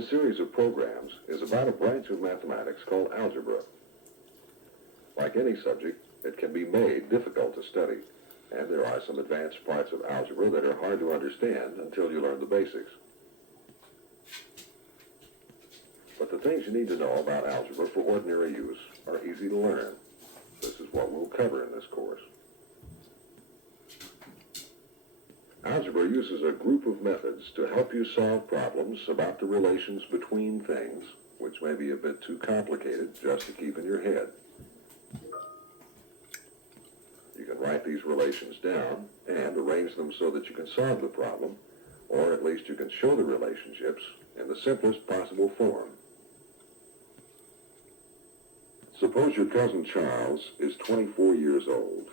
This series of programs is about a branch of mathematics called algebra. Like any subject, it can be made difficult to study, and there are some advanced parts of algebra that are hard to understand until you learn the basics. But the things you need to know about algebra for ordinary use are easy to learn. This is what we'll cover in this course. Algebra uses a group of methods to help you solve problems about the relations between things, which may be a bit too complicated just to keep in your head. You can write these relations down and arrange them so that you can solve the problem, or at least you can show the relationships in the simplest possible form. Suppose your cousin Charles is 24 years old.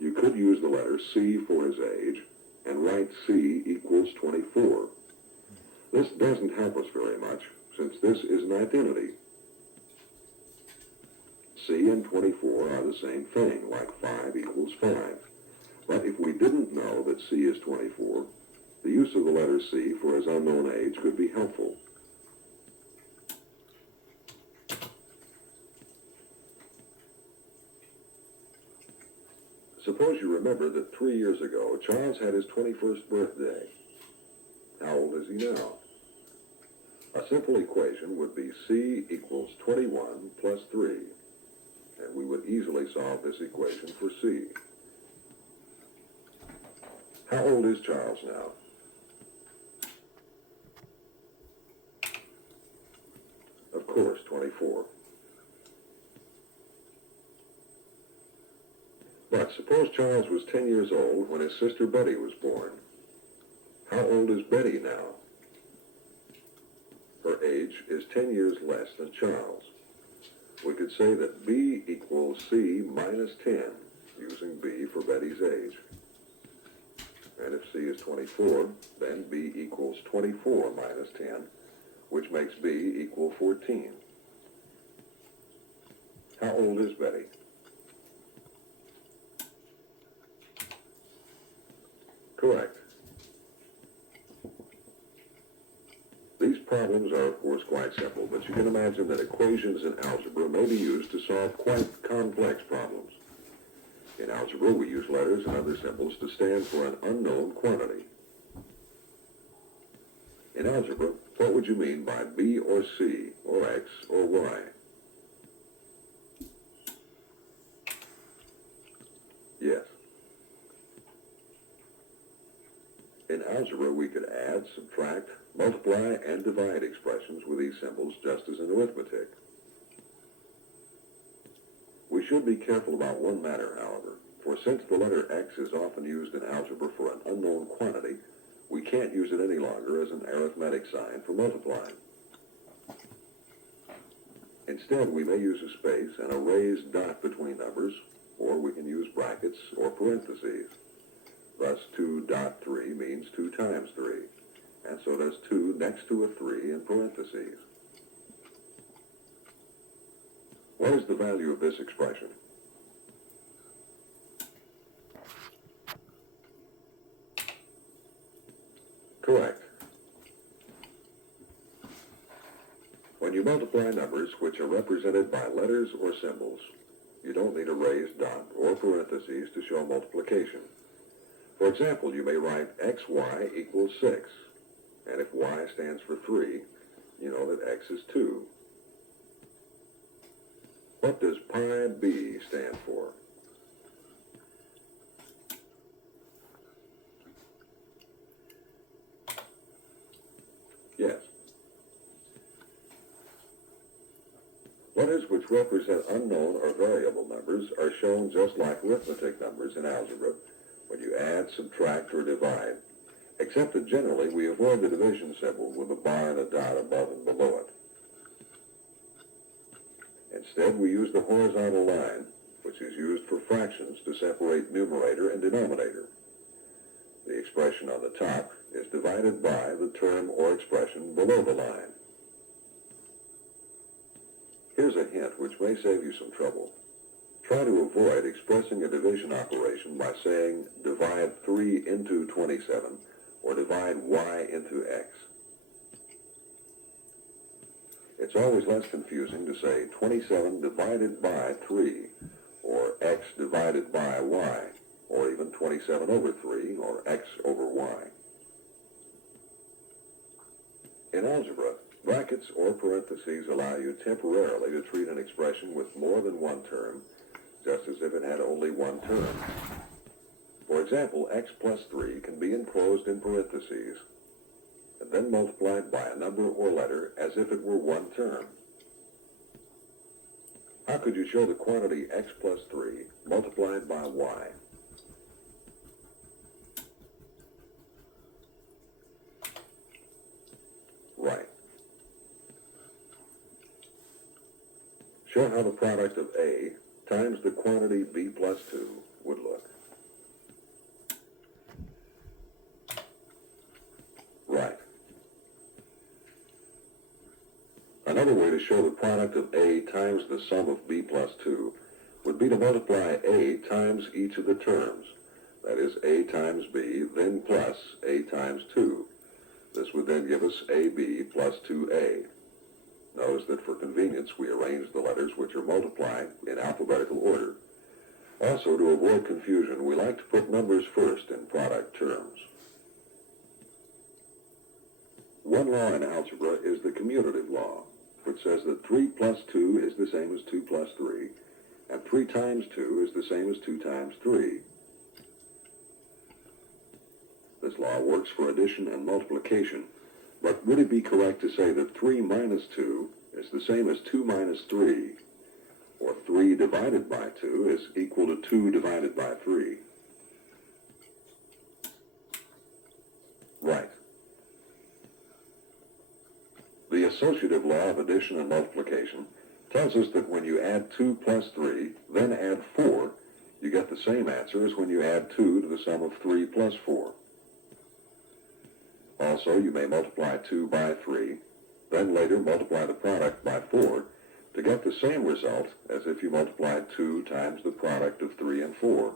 You could use the letter C for his age and write C equals 24. This doesn't help us very much, since this is an identity. C and 24 are the same thing, like 5 equals 5. But if we didn't know that C is 24, the use of the letter C for his unknown age could be helpful. Suppose you remember that 3 years ago, Charles had his 21st birthday. How old is he now? A simple equation would be C equals 21 plus 3. And we would easily solve this equation for C. How old is Charles now? Of course, 24. But suppose Charles was 10 years old when his sister Betty was born. How old is Betty now? Her age is 10 years less than Charles. We could say that B equals C minus 10, using B for Betty's age. And if C is 24, then B equals 24 minus 10, which makes B equal 14. How old is Betty? Correct. These problems are, of course, quite simple, but you can imagine that equations in algebra may be used to solve quite complex problems. In algebra, we use letters and other symbols to stand for an unknown quantity. In algebra, what would you mean by B or C, or X or Y? Yes. In algebra, we could add, subtract, multiply, and divide expressions with these symbols just as in arithmetic. We should be careful about one matter, however, for since the letter X is often used in algebra for an unknown quantity, we can't use it any longer as an arithmetic sign for multiplying. Instead, we may use a space and a raised dot between numbers, or we can use brackets or parentheses. Thus, 2.3 means 2 times 3, and so does 2 next to a 3 in parentheses. What is the value of this expression? Correct. When you multiply numbers which are represented by letters or symbols, you don't need a raised dot or parentheses to show multiplication. For example, you may write xy equals 6, and if y stands for 3, you know that x is 2. What does pi b stand for? Yes. Letters which represent unknown or variable numbers are shown just like arithmetic numbers in algebra, when you add, subtract, or divide, except that generally we avoid the division symbol with a bar and a dot above and below it. Instead, we use the horizontal line, which is used for fractions to separate numerator and denominator. The expression on the top is divided by the term or expression below the line. Here's a hint which may save you some trouble. Try to avoid expressing a division operation by saying divide 3 into 27 or divide y into x. It's always less confusing to say 27 divided by 3, or x divided by y, or even 27 over 3, or x over y. In algebra, brackets or parentheses allow you temporarily to treat an expression with more than one term, just as if it had only one term. For example, x plus 3 can be enclosed in parentheses, and then multiplied by a number or letter as if it were one term. How could you show the quantity x plus 3 multiplied by y? Right. Show how the product of A times the quantity B plus 2 would look. Right. Another way to show the product of A times the sum of B plus 2 would be to multiply A times each of the terms. That is, A times B, then plus A times 2. This would then give us AB plus 2A. Notice that for convenience we arrange the letters which are multiplied in alphabetical order. Also, to avoid confusion, we like to put numbers first in product terms. One law in algebra is the commutative law, which says that 3 plus 2 is the same as 2 plus 3, and 3 times 2 is the same as 2 times 3. This law works for addition and multiplication, but would it be correct to say that 3 minus 2 is the same as 2 minus 3, or 3 divided by 2 is equal to 2 divided by 3? Right. The associative law of addition and multiplication tells us that when you add 2 plus 3, then add 4, you get the same answer as when you add 2 to the sum of 3 plus 4. Also, you may multiply 2 by 3, then later multiply the product by 4 to get the same result as if you multiplied 2 times the product of 3 and 4.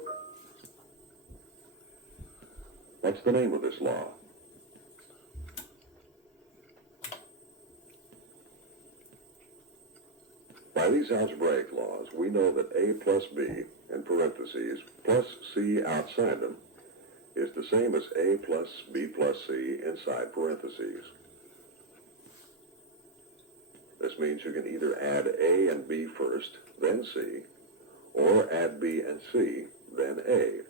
What's the name of this law? By these algebraic laws, we know that A plus B, in parentheses, plus C outside them, is the same as A plus B plus C inside parentheses. This means you can either add A and B first, then C, or add B and C, then A.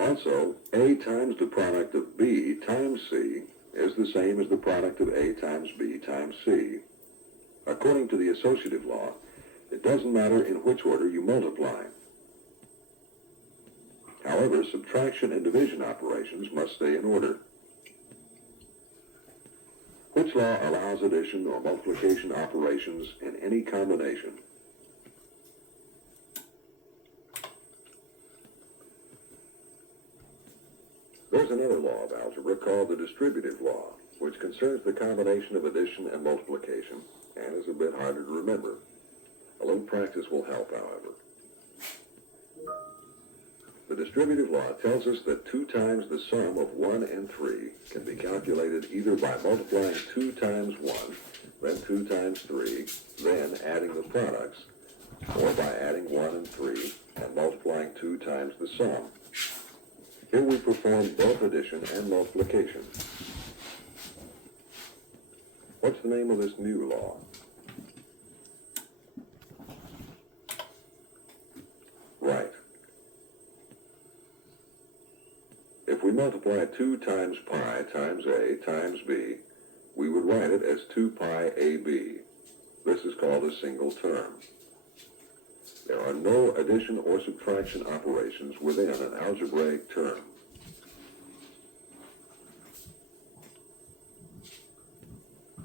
Also, A times the product of B times C is the same as the product of A times B times C. According to the associative law, it doesn't matter in which order you multiply. However, subtraction and division operations must stay in order. Which law allows addition or multiplication operations in any combination? There's another law of algebra called the distributive law, which concerns the combination of addition and multiplication, and is a bit harder to remember. A little practice will help, however. The distributive law tells us that 2 times the sum of 1 and 3 can be calculated either by multiplying 2 times 1, then 2 times 3, then adding the products, or by adding 1 and 3 and multiplying 2 times the sum. Here we perform both addition and multiplication. What's the name of this new law? Right. If we multiply 2 times pi times A times B, we would write it as 2 pi AB. This is called a single term. There are no addition or subtraction operations within an algebraic term.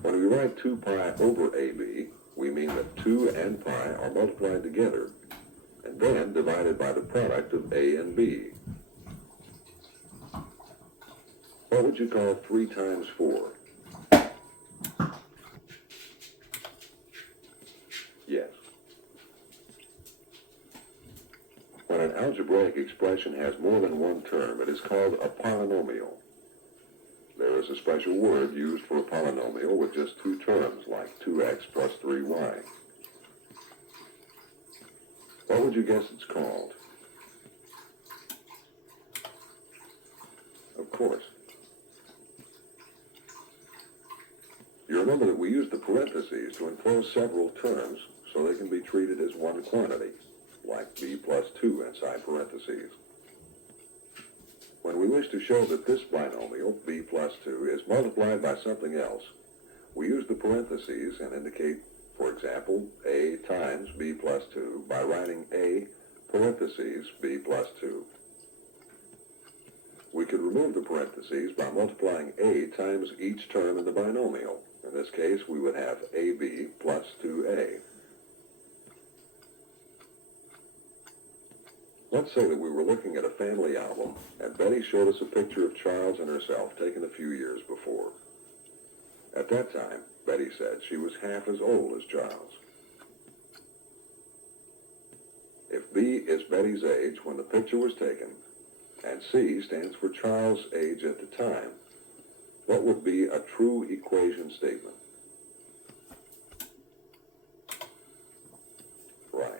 When we write 2 pi over AB, we mean that 2 and pi are multiplied together, and then divided by the product of A and B. What would you call 3 times 4? Yes. When an algebraic expression has more than one term, it is called a polynomial. There is a special word used for a polynomial with just two terms, like 2x plus 3y. What would you guess it's called? Of course. You remember that we use the parentheses to enclose several terms so they can be treated as one quantity, like b plus 2 inside parentheses. When we wish to show that this binomial, b plus 2, is multiplied by something else, we use the parentheses and indicate, for example, a times b plus 2 by writing a parentheses b plus 2. We could remove the parentheses by multiplying a times each term in the binomial. In this case, we would have ab plus 2a. Let's say that we were looking at a family album, and Betty showed us a picture of Charles and herself taken a few years before. At that time, Betty said she was half as old as Charles. If B is Betty's age when the picture was taken, and C stands for Charles' age at the time, what would be a true equation statement? Right.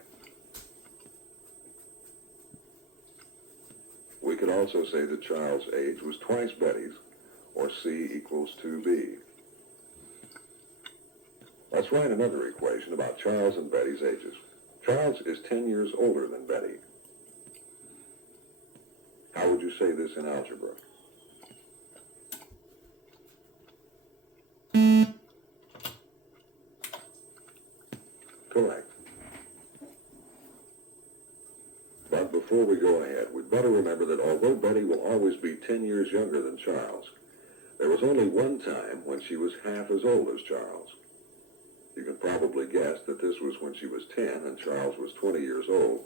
We could also say that Charles' age was twice Betty's, or C equals 2B. Let's write another equation about Charles and Betty's ages. Charles is 10 years older than Betty. How would you say this in algebra? Correct. But before we go ahead, we'd better remember that although Betty will always be 10 years younger than Charles, there was only one time when she was half as old as Charles. You can probably guess that this was when she was 10 and Charles was 20 years old,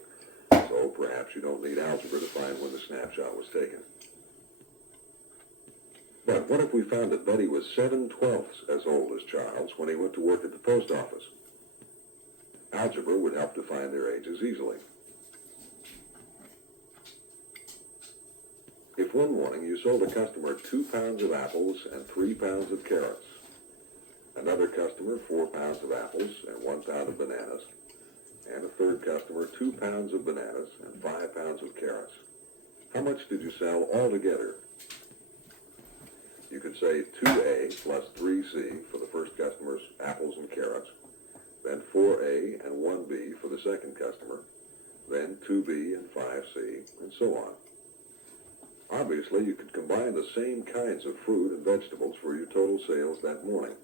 so perhaps you don't need algebra to find when the snapshot was taken. But what if we found that Betty was 7/12 as old as Charles when he went to work at the post office? Algebra would help to find their ages easily. If one morning you sold a customer 2 pounds of apples and 3 pounds of carrots, another customer 4 pounds of apples and 1 pound of bananas, and a third customer 2 pounds of bananas and 5 pounds of carrots, how much did you sell altogether? You could say 2A plus 3C for the first customer's apples and carrots, then 4A and 1B for the second customer, then 2B and 5C, and so on. Obviously, you could combine the same kinds of fruit and vegetables for your total sales that morning.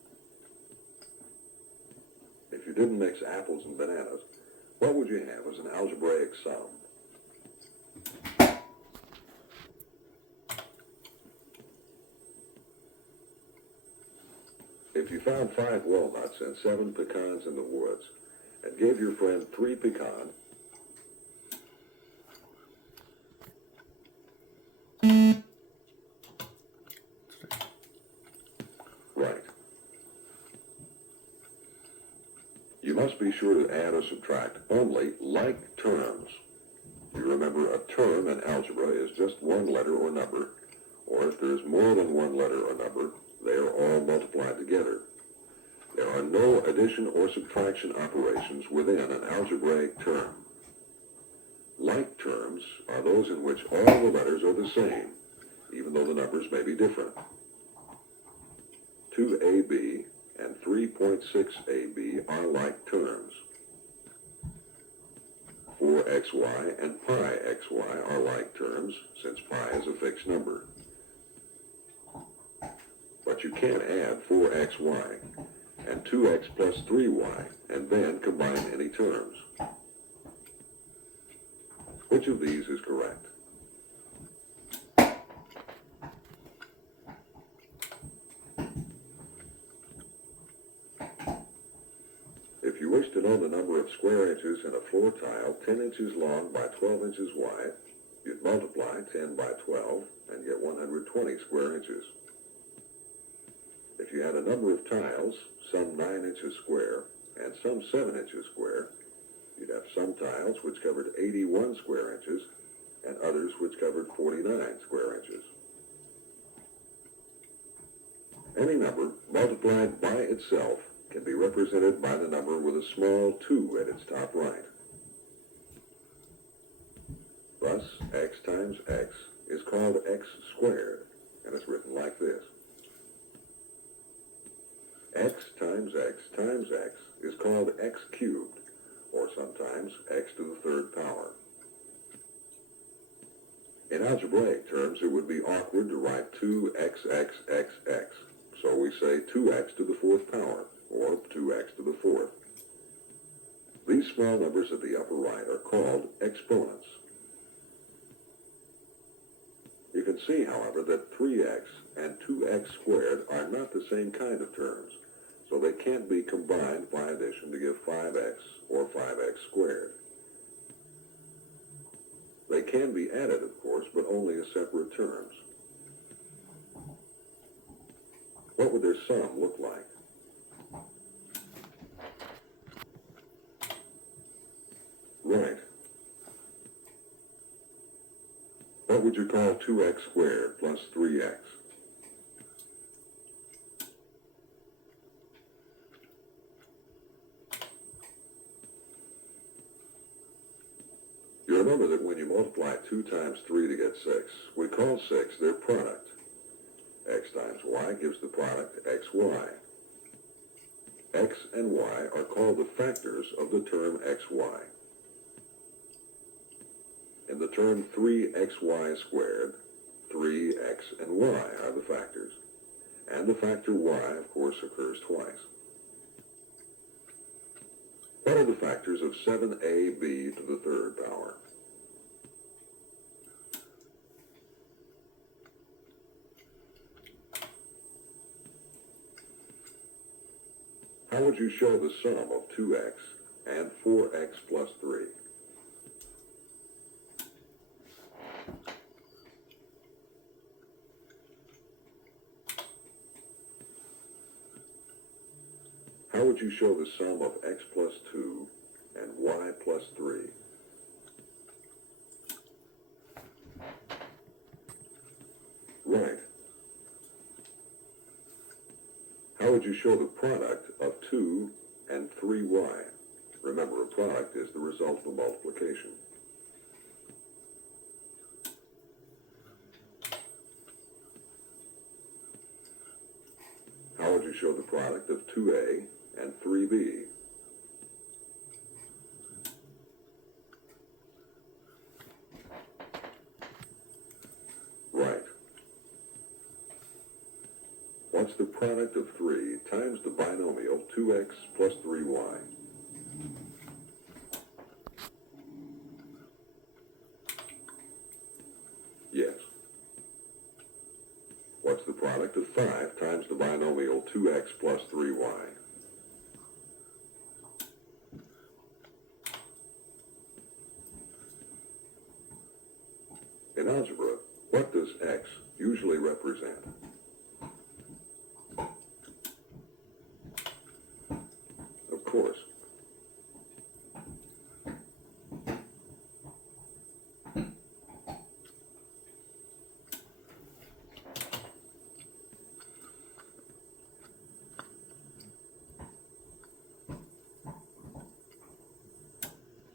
If you didn't mix apples and bananas, what would you have as an algebraic sum? If you found 5 walnuts and 7 pecans in the woods, and gave your friend 3 pecans, right. You must be sure to add or subtract only like terms. You remember a term in algebra is just one letter or number, or if there's more than one letter or number, they are all multiplied together. There are no addition or subtraction operations within an algebraic term. Like terms are those in which all the letters are the same, even though the numbers may be different. 2AB and 3.6AB are like terms. 4xy and pi xy are like terms, since pi is a fixed number. But you can't add 4xy and 2x plus 3y and then combine any terms. Which of these is correct? If you wish to know the number of square inches in a floor tile 10 inches long by 12 inches wide, you'd multiply 10 by 12 and get 120 square inches. If you had a number of tiles, some 9 inches square and some 7 inches square, you'd have some tiles which covered 81 square inches and others which covered 49 square inches. Any number multiplied by itself can be represented by the number with a small 2 at its top right. Thus, x times x is called x squared, and it's written like this. X times x times x is called x cubed, or sometimes x to the third power. In algebraic terms, it would be awkward to write 2xxxx, so we say 2x to the fourth power, or 2x to the fourth. These small numbers at the upper right are called exponents. You can see, however, that 3x and 2x squared are not the same kind of terms, so they can't be combined by addition to give 5x or 5x squared. They can be added, of course, but only as separate terms. What would their sum look like? Right. What would you call 2x squared plus 3x? You remember that when you multiply 2 times 3 to get 6, we call 6 their product. X times y gives the product xy. X and y are called the factors of the term xy. In the term 3xy squared, 3x and y are the factors. And the factor y, of course, occurs twice. What are the factors of 7ab to the third power? How would you show the sum of 2x and 4x plus 3? How would you show the sum of x plus 2 and y plus 3? Right. How would you show the product of 2 and 3y? Remember, a product is the result of a multiplication. How would you show the product of 2a and 3b? Right. What's the product of 3 times the binomial 2x plus 3y? Yes. What's the product of 5 times the binomial 2x plus 3y? In algebra, what does x usually represent?